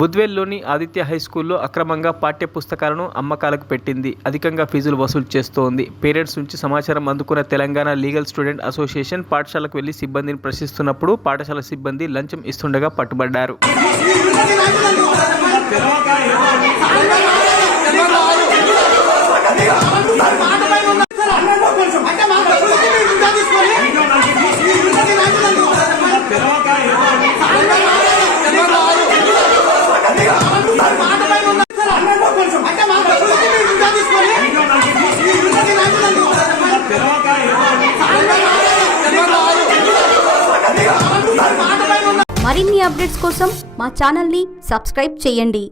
బుద్వేల్లోని Aditya high స్కూల్లో అక్రమంగా పాఠ్య పుస్తకాలను అమ్మకాలకు పెట్టింది. అధికంగా ఫీజులు వసూలు చేస్తోంది. పేరెంట్స్ నుంచి సమాచారం అందుకున్న తెలంగాణ లీగల్ స్టూడెంట్ అసోసియేషన్ పాఠశాలకు వెళ్లి సిబ్బందిని ప్రశ్నిస్తున్నప్పుడు పాఠశాల సిబ్బంది లంచం ఇస్తుండగా పట్టుబడ్డారు. మరిన్ని అప్డేట్స్ కోసం మా ఛానల్ని సబ్స్క్రైబ్ చేయండి.